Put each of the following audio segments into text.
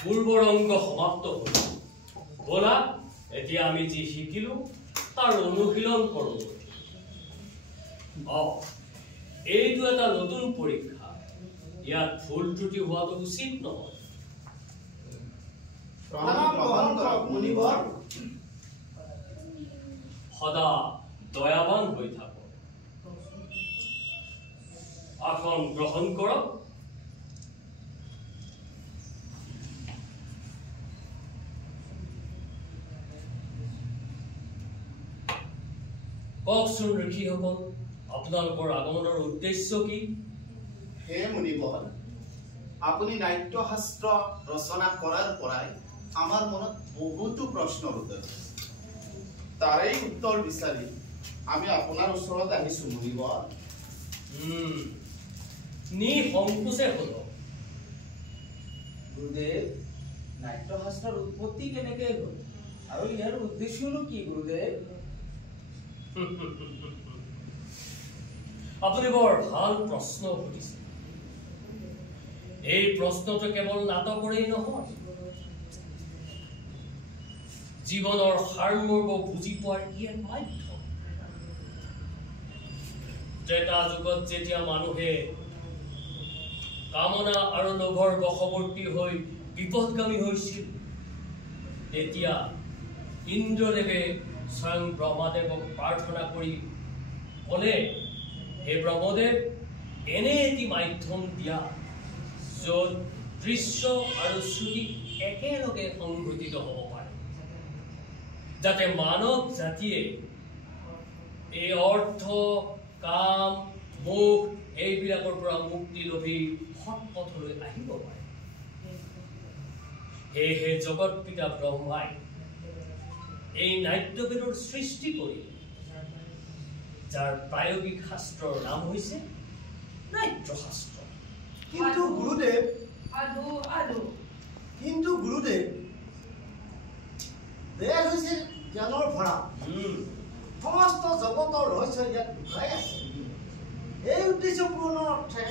পূৰ্বৰ অংগ সমাপ্ত হ'ল। ব'লা এতিয়া আমি যি শিকিলো তাৰ অনুশীলন কৰোঁ। এইটো এটা নতুন পৰীক্ষা, ইয়াত ভুল ত্ৰুটি হোৱাটো উচিত নহয়। সদা দয়াবান হৈ থাকক। আসন গ্ৰহণ কৰক। কওকচোন ঋষিসকল, আপোনালোকৰ আগমনৰ উদ্দেশ্য কি? হে মুনিবৰ, আপুনি নাট্যশাস্ত্ৰ ৰচনা কৰাৰ পৰাই আমাৰ মনত বহুতো প্ৰশ্নৰ উদয় হৈছে। তাৰেই উত্তৰ বিচাৰি আমি আপোনাৰ ওচৰত আহিছো মুনিবৰ। নিসংকোচে হ'ল। গুৰুদেৱ, নাট্যশাস্ত্ৰৰ উৎপত্তি কেনেকৈ হ'ল আৰু ইয়াৰ উদ্দেশ্যনো কি গুৰুদেৱ? আপুনি বৰ ভাল প্ৰশ্ন সুধিছে। এই প্ৰশ্নটো কেৱল নাটকৰেই নহয়, জীৱনৰ সাৰমৰ্ম বুজি পোৱাৰ ই এক মাধ্যম। ত্ৰেতা যুগত যেতিয়া মানুহে কামনা আৰু লোভৰ বশৱৰ্তী হৈ বিপদগামী হৈছিল, তেতিয়া ইন্দ্ৰদেৱে স্বয়ং ব্ৰহ্মাদেৱক প্ৰাৰ্থনা কৰি ক'লে, হে ব্ৰহ্মদেৱ, এনে এটি মাধ্যম দিয়া য'ত দৃশ্য আৰু শ্ৰুতি একেলগে সংঘটিত হ'ব পাৰে, যাতে মানৱ জাতিয়ে এই অৰ্থ, কাম, মোহ এইবিলাকৰ পৰা মুক্তি লভি সৎ পথলৈ আহিব পাৰে। সেয়েহে জগত পিতা ব্ৰহ্মাই এই নাট্যবেদৰ সৃষ্টি কৰি, যাৰ প্ৰায়োগিক শাস্ত্ৰৰ নাম হৈছে নাট্যশাস্ত্ৰ। কিন্তু গুৰুদেৱ, বেদ হৈছে জ্ঞানৰ ভঁৰাল। সমস্ত জগতৰ ৰহস্য ইয়াত লুকাই আছে। এই উদ্দেশ্য পূৰণৰ অৰ্থে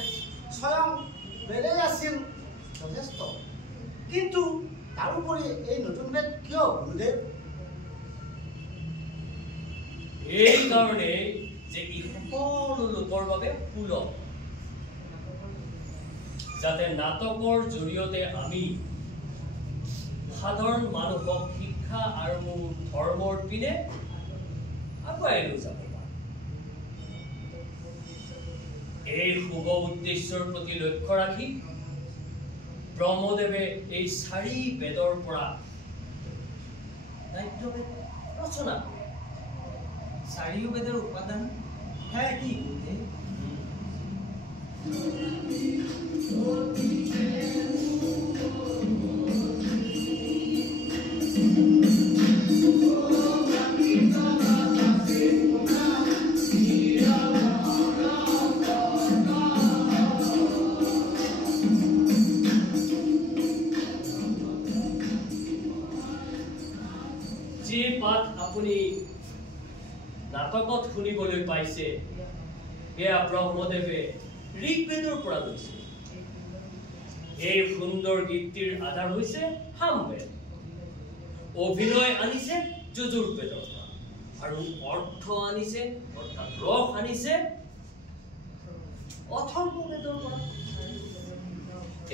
স্বয়ং বেদেই আছিল যথেষ্ট। কিন্তু তাৰোপৰি এই নতুন বেদ কিয় গুৰুদেৱ? এই কাৰণে যে ই সকলো লোকৰ বাবে সুলভ, যাতে নাটকৰ জৰিয়তে আমি সাধাৰণ মানুহক শিক্ষা আৰু ধৰ্মৰ পিনে আগুৱাই লৈ যাব পাৰোঁ। এই শুভ উদ্দেশ্যৰ প্ৰতি লক্ষ্য ৰাখি ব্ৰহ্মদেৱে এই 4 বেদৰ পৰা নাট্যবেদ ৰচনা কৰে। 4 বেদৰ উপাদান সেয়া কি গুৰুদেৱ? যি পাঠ আপুনি নাটকত শুনিবলৈ পাইছে, সেয়া ব্ৰহ্মদেৱে ঋগ্বেদৰ পৰা লৈছে। এই সুন্দৰ গীতটিৰ আধাৰ হৈছে সামবেদ, অভিনয় আনিছে যজুৰ্বেদৰ পৰা, আৰু অৰ্থ আনিছে অৰ্থাৎ ৰস আনিছে অথৰ্ববেদৰ পৰা।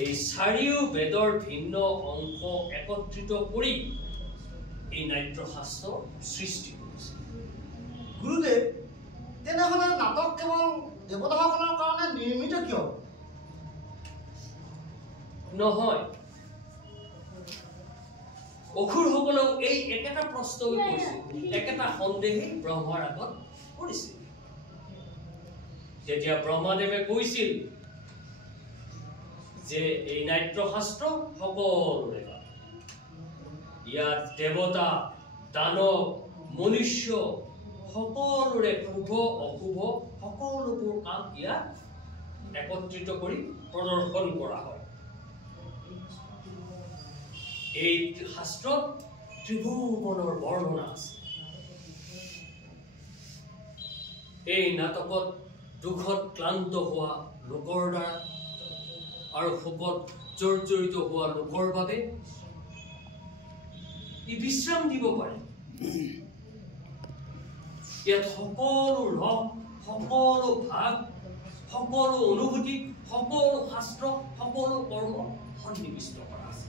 এই 4 বেদৰ ভিন্ন অংশ একত্ৰিত কৰি এই নাট্যশাস্ত্ৰ সৃষ্টি কৰিছে। গুৰুদেৱ, তেনেহ'লে নাটক কেৱল দেৱতাসকলৰ কাৰণে নিৰ্মিত কিয়? নহয়, অসুৰসকলেও এই একেটা প্ৰশ্নই কৰিছিল, একেটা সন্দেহেই ব্ৰহ্মাৰ আগত কৰিছিল। যেতিয়া ব্ৰহ্মাদেৱে কৈছিল যে এই নাট্যশাস্ত্ৰ সকলোৰে বাবে, ইয়াত দেৱতা, দানৱ, মনুষ্য সকলোৰে শুভ অশুভ সকলোবোৰ কাম ইয়াত একত্ৰিত কৰি প্ৰদৰ্শন কৰা হয়। এই শাস্ত্ৰত ত্ৰিভুৱনৰ বৰ্ণনা আছে। এই নাটকত দুখত ক্লান্ত হোৱা লোকৰ দ্বাৰা আৰু শোকত জৰ্জৰিত হোৱা লোকৰ বাবে ই বিশ্ৰাম দিব পাৰে। ইয়াত সকলো ৰস, সকলো ভাগ, সকলো অনুভূতি, সকলো শাস্ত্ৰ, সকলো কৰ্ম সন্নিৱিষ্ট কৰা আছে।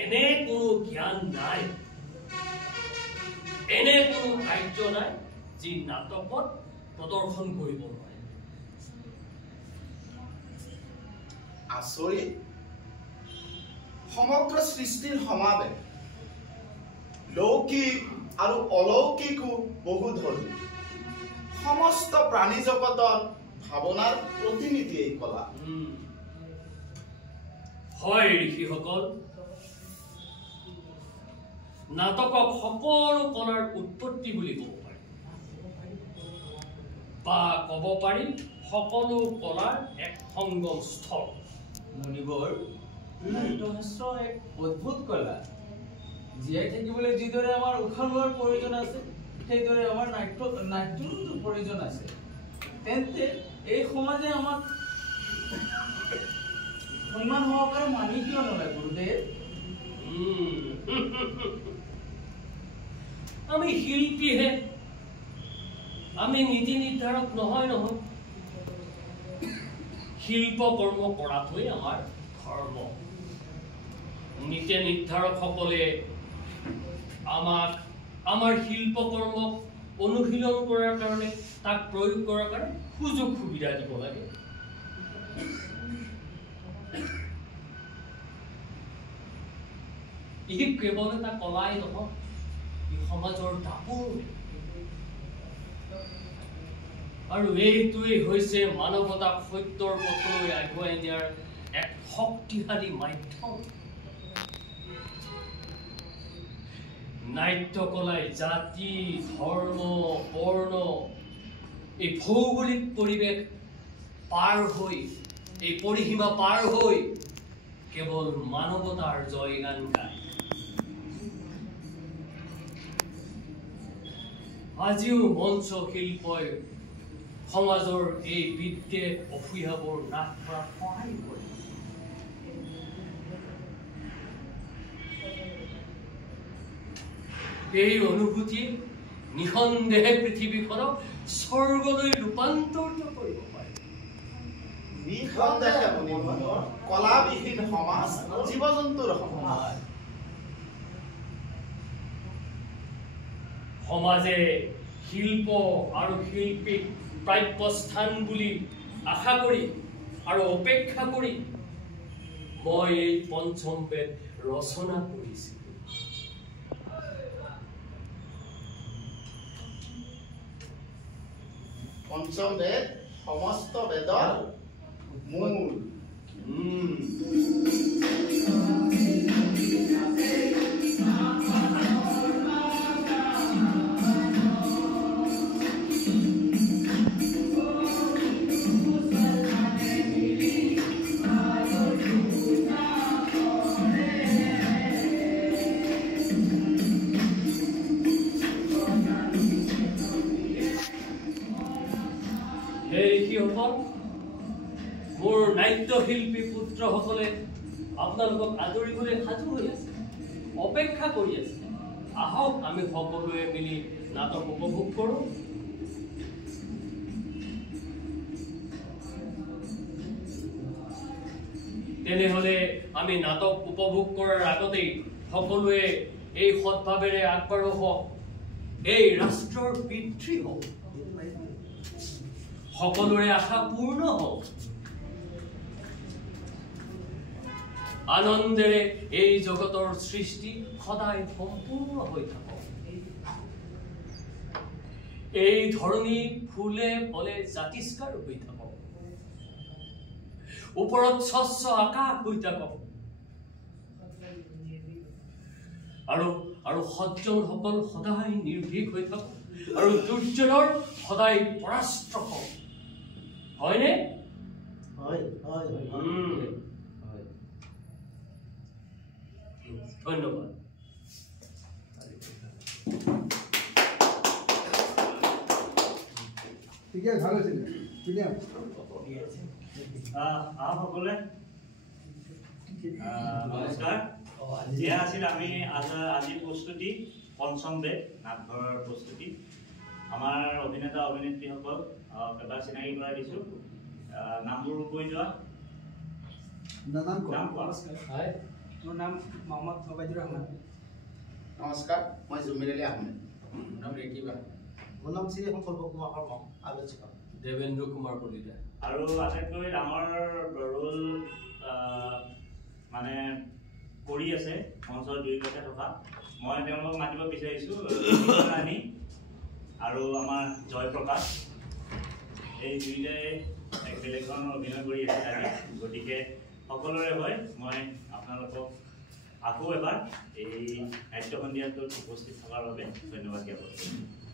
এনে কোনো জ্ঞান নাই, এনে কোনো কাৰ্য নাই যি নাটকত প্ৰদৰ্শন কৰিব নোৱাৰে। আচৰিত সমগ্ৰ সৃষ্টিৰ সমাৱেশ, লৌকিক আৰু অলৌকিকো বহু ধৰি সমস্ত প্ৰাণী জগতৰ ভাৱনাৰ প্ৰতিনিধি এই কলা। হয় ঋষিসকল, নাটকক সকলো কলাৰ উৎপত্তি বুলি ক'ব পাৰি, বা ক'ব পাৰি সকলো কলাৰ এক সংগম স্থল। মুনিবৰ, নাট্যশাস্ত্ৰ এক অদ্ভুত কলা। জীয়াই থাকিবলৈ যিদৰে আমাৰ উশাহ লোৱাৰ প্ৰয়োজন আছে, সেইদৰে আমাৰ নাট্যৰো প্ৰয়োজন আছে। তেন্তে এই সমাজে আমাক সন্মান সহকাৰে মানি কিয় নলয় গুৰুদেৱ? আমি শিল্পীহে, আমি নীতি নিৰ্ধাৰক নহয়। শিল্প কৰ্ম কৰাটোৱে আমাৰ ধৰ্ম। নীতি নিৰ্ধাৰকসকলে আমাক আমাৰ শিল্প কৰ্মক অনুশীলন কৰাৰ কাৰণে, তাক প্ৰয়োগ কৰাৰ কাৰণে সুযোগ সুবিধা দিব লাগে। ই কেৱল এটা কলাই নহয়, ই সমাজৰ দাপোন। আৰু এইটোৱেই হৈছে মানৱতাক সত্যৰ পথলৈ আগুৱাই নিয়াৰ এক শক্তিশালী মাধ্যম। নাট্যকলাই জাতি, ধৰ্ম, বৰ্ণ, এই ভৌগোলিক পৰিৱেশ পাৰ হৈ, এই পৰিসীমা পাৰ হৈ কেৱল মানৱতাৰ জয়গান গায়। আজিও মঞ্চ শিল্পই সমাজৰ এই বিদ্বেষ অসূয়াবোৰ নাশ কৰাত সহায় কৰে। এই অনুভূতি নিঃসন্দেহে পৃথিৱীখনক স্বৰ্গলৈ ৰূপান্তৰিত কৰিব পাৰে। নিঃসন্দেহে কলাবিহীন সমাজ জীৱ-জন্তুৰ সমাজ। সমাজে শিল্প আৰু শিল্পীক প্ৰাপ্যস্থান বুলি আশা কৰি আৰু অপেক্ষা কৰি মই এই পঞ্চম বেদ ৰচনা কৰিছিলোঁ। পঞ্চম বেদ সমস্ত বেদৰ মূল। মোৰ নাট্যশিল্পী পুত্ৰসকলে আপোনালোকক আদৰিবলৈ সাজু হৈ আছে, অপেক্ষা কৰি আছে। আহক আমি সকলোৱে মিলি নাটক উপভোগ কৰোঁ। তেনেহলে আমি নাটক উপভোগ কৰাৰ আগতেই সকলোৱে এই সৎভাৱেৰে আগবাঢ়ো হওক, এই ৰাষ্ট্ৰৰ পিতৃ হওক, সকলোৰে আশা পূৰ্ণ হওক। আনন্দেৰে এই জগতৰ সৃষ্টি সদায় সম্পূৰ্ণ হৈ থাকক। এই ধৰণী ফুলে ফলে জাতিষ্কাৰ হৈ থাকক, ওপৰত স্বচ্ছ আকাশ হৈ থাকক, আৰু সজ্জনসকল সদায় নিৰ্ভীক হৈ থাকক, আৰু দুৰ্জনৰ সদায় পৰাস্ত হওক। হয়নে? ধন্যবাদ। ঠিক আছে, ভালো ছিল। সকলে নমস্কাৰ। এয়া আছিল আমি আজিৰ প্ৰস্তুতি পঞ্চম বেদ নামঘৰৰ প্ৰস্তুতি। আমাৰ অভিনেতা অভিনেত্ৰীসকল এবাৰ চিনাকি কৰাই দিছোঁ। নামবোৰ কৈ যোৱা। নাম কোৱা। মোৰ নাম মোহাম্মদ ওবাইদুৰ ৰহমান। নমস্কাৰ, মই জুমিৰ আলী আহমেদ। নাম ৰেকিবা। মোৰ নাম শ্ৰী সৰ্বকুমাৰ শৰ্মা, আলোচক দেৱেন্দ্ৰ কুমাৰ কলিতা। আৰু আটাইতকৈ ডাঙৰ ৰোল মানে কৰি আছে মঞ্চৰ দুই কাষে থকা, মই তেওঁলোকক মাতিব বিচাৰিছোঁ ৰাণী আৰু আমাৰ জয়প্ৰকাশ। এই দুইটাই এক বেলেগ ধৰণৰ অভিনয় কৰি আছে তাকে। গতিকে সকলোৰে হৈ মই আপোনালোকক আকৌ এবাৰ এই নাট্য সন্ধিয়াটোত উপস্থিত থকাৰ বাবে ধন্যবাদ জ্ঞাপন কৰিছোঁ।